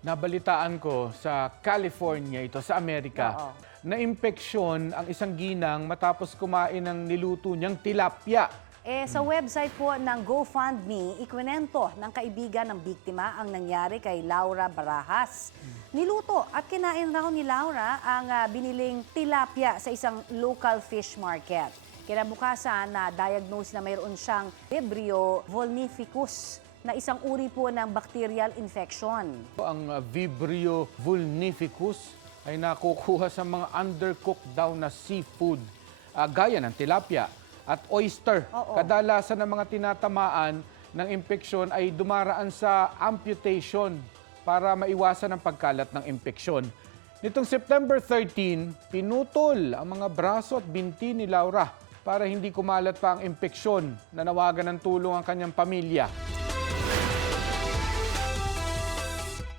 Nabalitaan ko sa California, ito sa Amerika, Oo. na impeksyon ang isang ginang matapos kumain ng niluto niyang tilapia. Sa website po ng GoFundMe, ikwinento ng kaibigan ng biktima ang nangyari kay Laura Barajas. Niluto at kinain raw ni Laura ang biniling tilapia sa isang local fish market. Kinabukasan na-diagnose na mayroon siyang Vibrio vulnificus na isang uri po ng bacterial infection. Ang Vibrio vulnificus ay nakukuha sa mga undercooked daw na seafood, gaya ng tilapia at oyster. Oo. Kadalasan ng mga tinatamaan ng impeksyon ay dumaraan sa amputation para maiwasan ang pagkalat ng impeksyon. Nitong September 13, pinutol ang mga braso at binti ni Laura para hindi kumalat pa ang impeksyon. Nanawagan ng tulong ang kanyang pamilya.